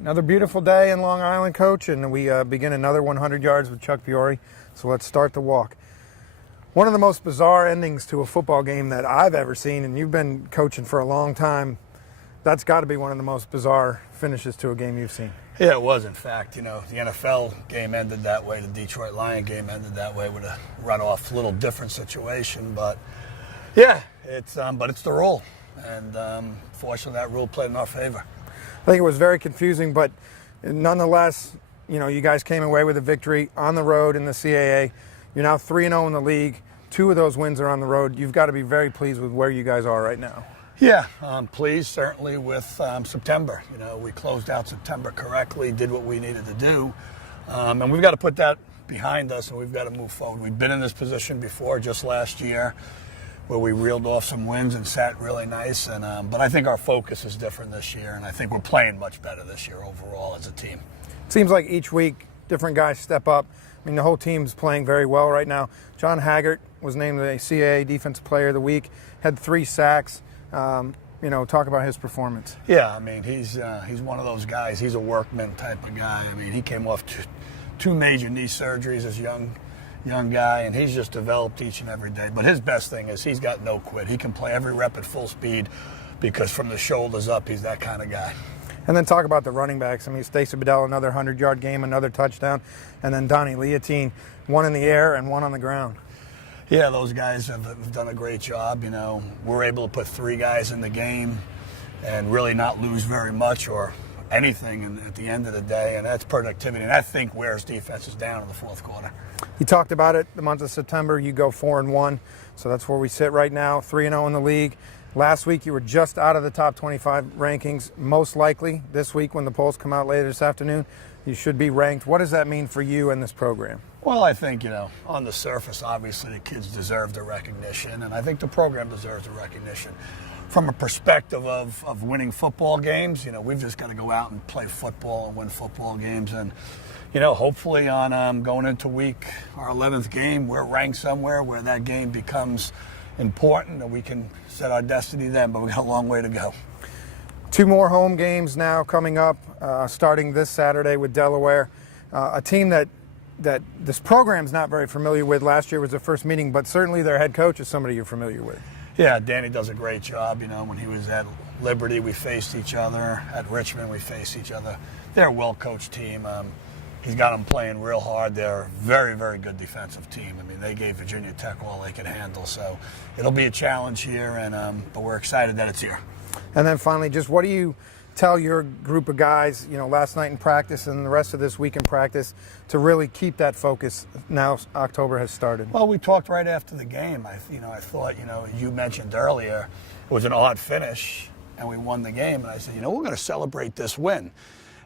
Another beautiful day in Long Island, Coach, and we begin another 100 yards with Chuck Priore. So let's start the walk. One of the most bizarre endings to a football game that I've ever seen, and you've been coaching for a long time, that's got to be one of the most bizarre finishes to a game you've seen. Yeah, it was. In fact, the NFL game ended that way. The Detroit Lion game ended that way with a runoff, little different situation. But yeah, it's the rule, and fortunately, that rule played in our favor. I think it was very confusing, but nonetheless, you guys came away with a victory on the road in the CAA. You're now 3-0 in the league. 2 of those wins are on the road. You've got to be very pleased with where you guys are right now. Yeah, I'm pleased certainly with September. We closed out September correctly, did what we needed to do, and we've got to put that behind us, and we've got to move forward. We've been in this position before, just last year, where we reeled off some wins and sat really nice. And but I think our focus is different this year, and I think we're playing much better this year overall as a team. It seems like each week different guys step up. I mean, the whole team's playing very well right now. John Haggart was named the CAA Defensive Player of the Week, had 3 sacks. Talk about his performance. Yeah, I mean, he's one of those guys. He's a workman type of guy. I mean, he came off 2 major knee surgeries as a young guy, and he's just developed each and every day. But his best thing is he's got no quit. He can play every rep at full speed because from the shoulders up, he's that kind of guy. And then talk about the running backs. I mean, Stacey Bedell, another 100-yard game, another touchdown, and then Donnie Leotine, 1 in the air and 1 on the ground. Yeah, those guys have done a great job. We're able to put 3 guys in the game and really not lose very much or anything at the end of the day, and that's productivity. And I think wears defenses down in the fourth quarter. You talked about it, the month of September, you go 4-1, so that's where we sit right now, 3-0 in the league. Last week you were just out of the top 25 rankings. Most likely this week when the polls come out later this afternoon, you should be ranked. What does that mean for you and this program? Well, I think, on the surface, obviously the kids deserve the recognition, and I think the program deserves the recognition. From a perspective of winning football games, we've just got to go out and play football and win football games. And, hopefully on going into our 11th game, we're ranked somewhere where that game becomes important and we can set our destiny then, but we've got a long way to go. 2 more home games now coming up, starting this Saturday with Delaware, a team that this program's not very familiar with. Last year was the first meeting, but certainly their head coach is somebody you're familiar with. Yeah, Danny does a great job. When he was at Liberty, we faced each other. At Richmond, we faced each other. They're a well-coached team. He's got them playing real hard. They're a very, very good defensive team. I mean, they gave Virginia Tech all they could handle. So it'll be a challenge here, but we're excited that it's here. And then finally, just what do you tell your group of guys, last night in practice and the rest of this week in practice, to really keep that focus now October has started? Well, we talked right after the game. I thought, you mentioned earlier, it was an odd finish, and we won the game. And I said, we're going to celebrate this win.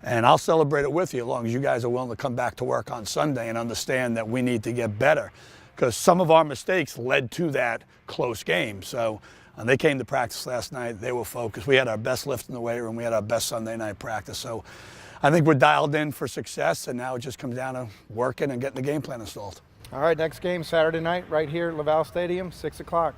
And I'll celebrate it with you as long as you guys are willing to come back to work on Sunday and understand that we need to get better. Because some of our mistakes led to that close game. So they came to practice last night. They were focused. We had our best lift in the weight room. We had our best Sunday night practice. So I think we're dialed in for success, and now it just comes down to working and getting the game plan installed. All right, next game Saturday night right here at Laval Stadium, 6 o'clock.